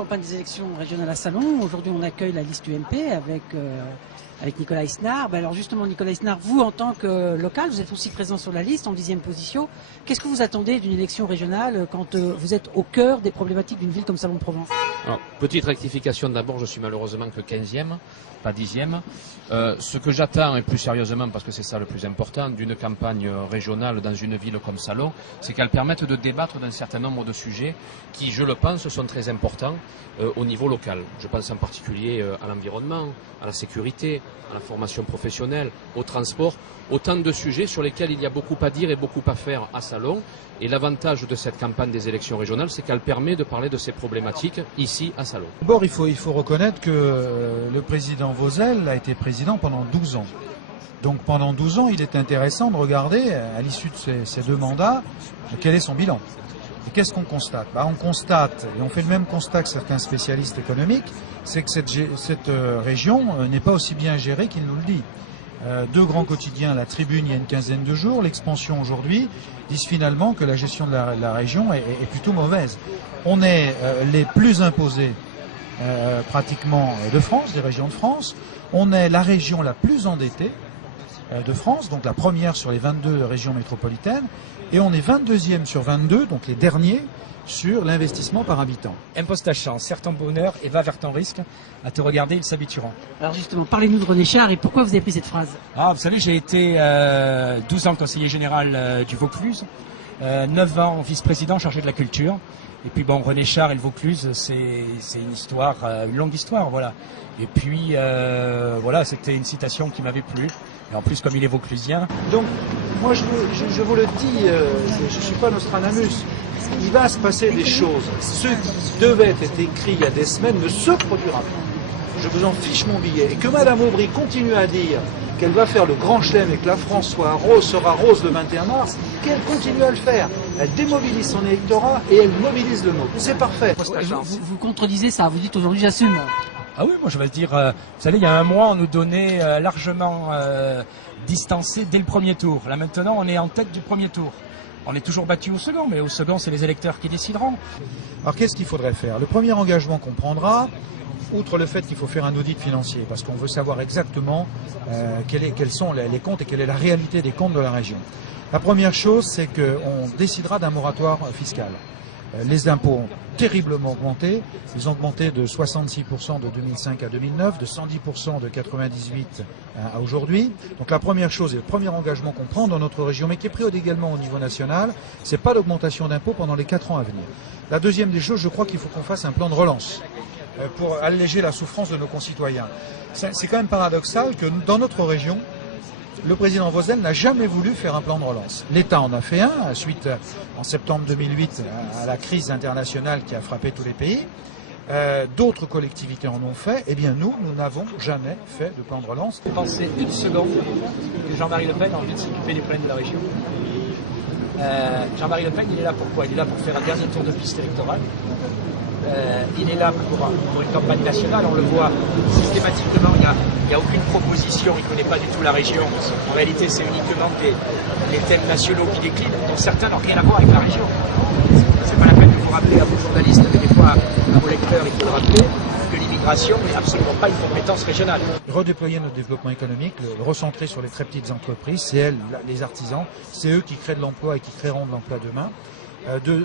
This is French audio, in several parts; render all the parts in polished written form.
campagne des élections régionales à Salon. Aujourd'hui, on accueille la liste UMP avec Nicolas Isnard. Alors justement, Nicolas Isnard, vous, en tant que local, vous êtes aussi présent sur la liste en 10e position. Qu'est-ce que vous attendez d'une élection régionale quand vous êtes au cœur des problématiques d'une ville comme Salon-de-Provence? Alors, petite rectification d'abord, je suis malheureusement que 15e, pas 10e. Ce que j'attends, et plus sérieusement, parce que c'est ça le plus important, d'une campagne régionale dans une ville comme Salon, c'est qu'elle permette de débattre d'un certain nombre de sujets qui, je le pense, sont très importants au niveau local. Je pense en particulier à l'environnement, à la sécurité, à la formation professionnelle, au transport, autant de sujets sur lesquels il y a beaucoup à dire et beaucoup à faire à Salon. Et l'avantage de cette campagne des élections régionales, c'est qu'elle permet de parler de ces problématiques ici à Salon. D'abord, il faut reconnaître que le président Vauzel a été président pendant 12 ans. Donc pendant 12 ans, il est intéressant de regarder, à l'issue de ces deux mandats, quel est son bilan. Et qu'est-ce qu'on constate? On constate, et on fait le même constat que certains spécialistes économiques, c'est que cette région n'est pas aussi bien gérée qu'il nous le dit. Deux grands quotidiens, la Tribune il y a une quinzaine de jours, l'Expansion aujourd'hui, disent finalement que la gestion de la région est plutôt mauvaise. On est les plus imposés pratiquement de France, des régions de France. On est la région la plus endettée de France, donc la première sur les 22 régions métropolitaines, et on est 22e sur 22, donc les derniers, sur l'investissement par habitant. Impose ta chance, serre ton bonheur et va vers ton risque. À te regarder, ils s'habitueront. Alors justement, parlez-nous de René Char et pourquoi vous avez pris cette phrase? Vous savez, j'ai été 12 ans conseiller général du Vaucluse, 9 ans vice-président chargé de la culture. Et puis bon, René Char et le Vaucluse, c'est une histoire, une longue histoire, voilà. Et puis voilà, c'était une citation qui m'avait plu. Et en plus, comme il est vauclusien. Donc, moi je vous le dis, je ne suis pas Nostradamus. Il va se passer des choses. Ce qui devait être écrit il y a des semaines ne se produira pas. Je vous en fiche mon billet. Et que Madame Aubry continue à dire qu'elle va faire le grand chelem et que la France sera rose le 21 mars, qu'elle continue à le faire. Elle démobilise son électorat et elle mobilise le nôtre. C'est parfait. Vous contredisez ça, vous dites aujourd'hui j'assume. Ah oui, moi je vais le dire, vous savez, il y a un mois, on nous donnait largement distancé dès le premier tour. Là maintenant, on est en tête du premier tour. On est toujours battu au second, mais au second, c'est les électeurs qui décideront. Alors qu'est-ce qu'il faudrait faire? Le premier engagement qu'on prendra, outre le fait qu'il faut faire un audit financier, parce qu'on veut savoir exactement quels sont les comptes et quelle est la réalité des comptes de la région. La première chose, c'est qu'on décidera d'un moratoire fiscal. Les impôts ont terriblement augmenté. Ils ont augmenté de 66% de 2005 à 2009, de 110% de 98 à aujourd'hui. Donc la première chose et le premier engagement qu'on prend dans notre région, mais qui est pris également au niveau national, c'est pas l'augmentation d'impôts pendant les 4 ans à venir. La deuxième des choses, je crois qu'il faut qu'on fasse un plan de relance pour alléger la souffrance de nos concitoyens. C'est quand même paradoxal que dans notre région, le président Vauzel n'a jamais voulu faire un plan de relance. L'État en a fait un, suite en septembre 2008 à la crise internationale qui a frappé tous les pays. D'autres collectivités en ont fait. Eh bien nous n'avons jamais fait de plan de relance. Pensez une seconde que Jean-Marie Le Pen a envie de s'occuper des problèmes de la région. Jean-Marie Le Pen, il est là pourquoi? Il est là pour faire un dernier tour de piste électorale. Il est là pour une campagne nationale, on le voit systématiquement, il n'y a aucune proposition, il ne connaît pas du tout la région. En réalité, c'est uniquement les thèmes nationaux qui déclinent, dont certains n'ont rien à voir avec la région. C'est pas la peine de vous rappeler à vos journalistes, mais des fois à vos lecteurs, il faut le rappeler, que l'immigration n'est absolument pas une compétence régionale. Redéployer notre développement économique, le recentrer sur les très petites entreprises, c'est elles, les artisans, c'est eux qui créent de l'emploi et qui créeront de l'emploi demain.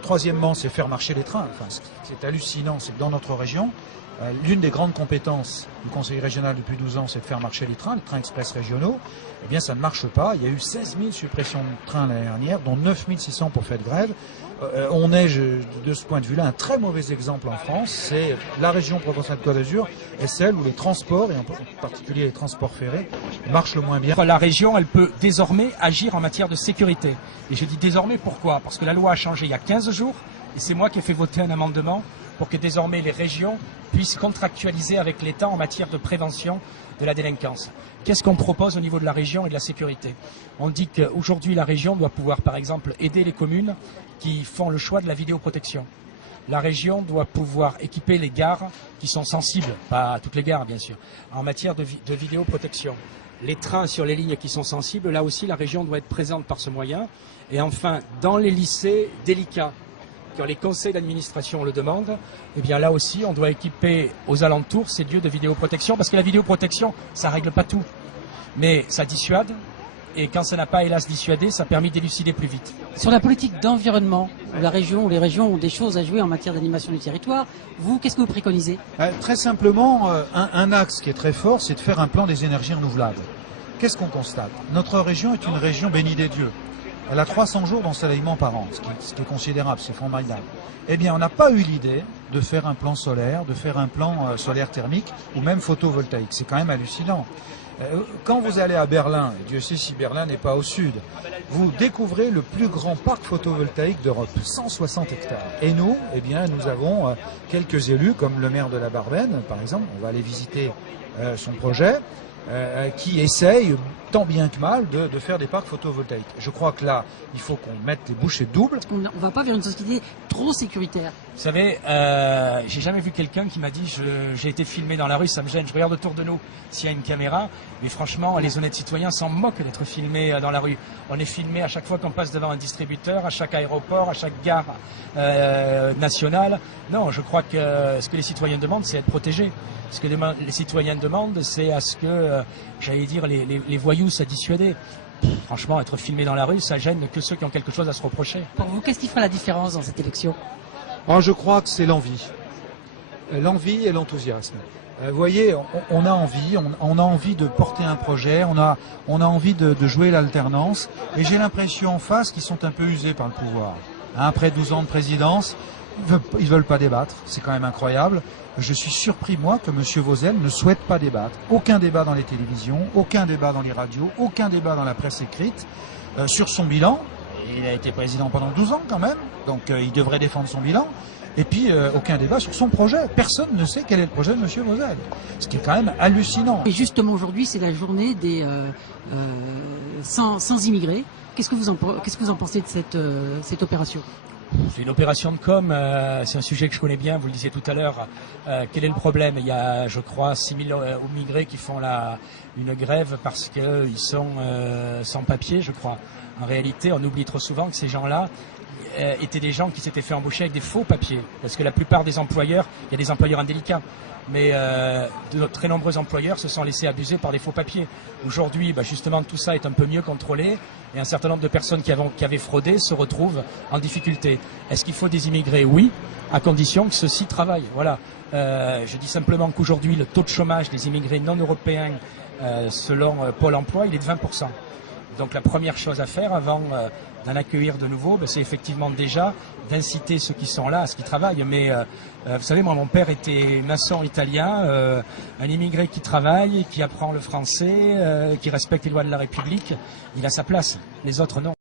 Troisièmement, c'est faire marcher les trains. Enfin, ce qui est hallucinant, c'est que dans notre région, l'une des grandes compétences du Conseil régional depuis 12 ans, c'est de faire marcher les trains express régionaux. Eh bien, ça ne marche pas. Il y a eu 16 000 suppressions de trains l'année dernière, dont 9 600 pour faire de grève. On est, de ce point de vue-là, un très mauvais exemple en France. C'est la région Provence-Alpes-Côte d'Azur est celle où les transports, et en particulier les transports ferrés, marchent le moins bien. La région, elle peut désormais agir en matière de sécurité. Et je dis désormais pourquoi? Parce que la loi a changé il y a 15 jours, et c'est moi qui ai fait voter un amendement pour que désormais les régions puissent contractualiser avec l'État en matière de prévention de la délinquance. Qu'est-ce qu'on propose au niveau de la région et de la sécurité? On dit qu'aujourd'hui la région doit pouvoir par exemple aider les communes qui font le choix de la vidéoprotection. La région doit pouvoir équiper les gares qui sont sensibles, pas toutes les gares bien sûr, en matière de vidéoprotection. Les trains sur les lignes qui sont sensibles, là aussi la région doit être présente par ce moyen. Et enfin, dans les lycées délicats, quand les conseils d'administration le demandent, eh bien là aussi, on doit équiper aux alentours ces lieux de vidéoprotection, parce que la vidéoprotection, ça règle pas tout, mais ça dissuade, et quand ça n'a pas, hélas, dissuadé, ça permet d'élucider plus vite. Sur la politique d'environnement, la région ou les régions ont des choses à jouer en matière d'animation du territoire. Vous, qu'est-ce que vous préconisez? Très simplement, un axe qui est très fort, c'est de faire un plan des énergies renouvelables. Qu'est-ce qu'on constate? Notre région est une région bénie des dieux. Elle a 300 jours d'ensoleillement par an, ce qui est considérable, c'est formidable. Eh bien, on n'a pas eu l'idée de faire un plan solaire, de faire un plan solaire thermique ou même photovoltaïque. C'est quand même hallucinant. Quand vous allez à Berlin, et Dieu sait si Berlin n'est pas au sud, vous découvrez le plus grand parc photovoltaïque d'Europe, 160 hectares. Et nous, eh bien, nous avons quelques élus, comme le maire de la Barbenne, par exemple, on va aller visiter son projet, qui essayent tant bien que mal de faire des parcs photovoltaïques. Je crois que là, il faut qu'on mette les bouchées doubles. On ne va pas vers une société trop sécuritaire. Vous savez, j'ai jamais vu quelqu'un qui m'a dit j'ai été filmé dans la rue, ça me gêne, je regarde autour de nous s'il y a une caméra, mais franchement, les honnêtes citoyens s'en moquent d'être filmés dans la rue. On est filmé à chaque fois qu'on passe devant un distributeur, à chaque aéroport, à chaque gare nationale. Non, je crois que ce que les citoyens demandent, c'est être protégés. Ce que les citoyens demandent, c'est à ce que, j'allais dire, les voyous soient dissuadés. Franchement, être filmé dans la rue, ça gêne que ceux qui ont quelque chose à se reprocher. Pour vous, qu'est-ce qui fera la différence dans cette élection? Je crois que c'est l'envie. L'envie et l'enthousiasme. Vous voyez, on a envie, on a envie de porter un projet, on a envie de jouer l'alternance, et j'ai l'impression en face qu'ils sont un peu usés par le pouvoir. Après 12 ans de présidence, ils veulent pas débattre, c'est quand même incroyable. Je suis surpris, moi, que M. Vauzel ne souhaite pas débattre. Aucun débat dans les télévisions, aucun débat dans les radios, aucun débat dans la presse écrite sur son bilan. Il a été président pendant 12 ans quand même, donc il devrait défendre son bilan. Et puis, aucun débat sur son projet. Personne ne sait quel est le projet de M. Vauzel. Ce qui est quand même hallucinant. Et justement, aujourd'hui, c'est la journée des sans immigrés. Qu'est-ce que vous en pensez de cette opération? C'est une opération de com, c'est un sujet que je connais bien, vous le disiez tout à l'heure. Quel est le problème? Il y a, je crois, 6000 immigrés qui font une grève parce qu'ils sont sans papier, je crois. En réalité, on oublie trop souvent que ces gens-là étaient des gens qui s'étaient fait embaucher avec des faux papiers. Parce que la plupart des employeurs, il y a des employeurs indélicats, mais de très nombreux employeurs se sont laissés abuser par des faux papiers. Aujourd'hui, justement, tout ça est un peu mieux contrôlé et un certain nombre de personnes qui avaient fraudé se retrouvent en difficulté. Est-ce qu'il faut des immigrés? Oui, à condition que ceux-ci travaillent. Voilà. Je dis simplement qu'aujourd'hui, le taux de chômage des immigrés non européens, selon Pôle emploi, il est de 20%. Donc la première chose à faire avant d'en accueillir de nouveau, c'est effectivement déjà d'inciter ceux qui sont là à ce qu'ils travaillent. Mais vous savez, moi, mon père était maçon italien, un immigré qui travaille, qui apprend le français, qui respecte les lois de la République. Il a sa place, les autres non.